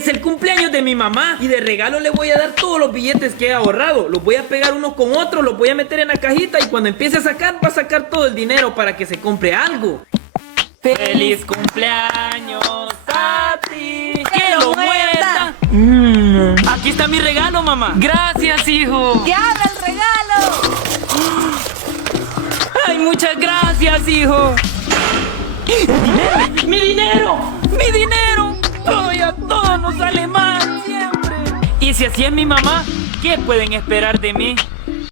es el cumpleaños de mi mamá y de regalo le voy a dar todos los billetes que he ahorrado. Los voy a pegar unos con otros, los voy a meter en la cajita y cuando empiece a sacar, va a sacar todo el dinero para que se compre algo. ¡Feliz cumpleaños a ti! ¡Que lo muerda! Aquí está mi regalo, mamá. Gracias, hijo. ¡Que abra el regalo! ¡Ay, muchas gracias, hijo! ¡Mi dinero! ¡Mi dinero! ¡Ay, a todos nos sale mal siempre! Y si así es mi mamá, ¿qué pueden esperar de mí?